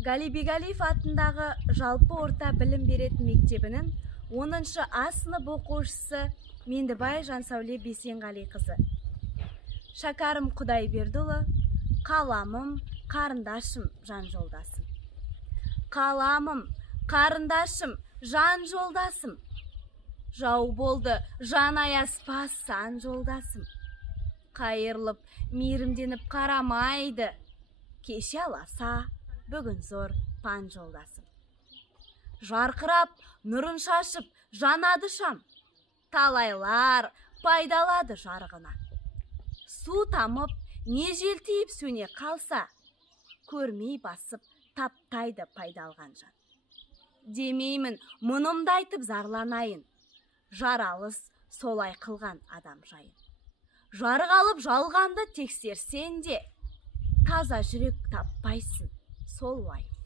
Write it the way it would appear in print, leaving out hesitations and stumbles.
Гали Бегалиев атындағы жалпы орта білім беретін мектебінің 10-шы А сынып оқушысы Мендібай Жансәуле Бейсенғалиқызы. Шәкәрім Құдайбердіұлы, қаламым, қарындашым, жан жолдасым. Қаламым, қарындашым, жан жолдасым. Жау болды, жан аяспас сан жолдасым. Қайырлып, мейірімденіп қарамайды. Кеше аласа, бүгін зор пан жолдасым. Жарқырап, нұрын шашып, жанады шам. Талайлар пайдалады жарығына. Су тамып, не желтейіп сөне қалса, көрмей басып, таптайды пайдалған жан. Демеймін, мұнымды айтып зарланайын. Жаралыс солай қылған адам жайын. Жарық алып жалғанды тексерсен де, таза жүрек таппайсың сол уайым.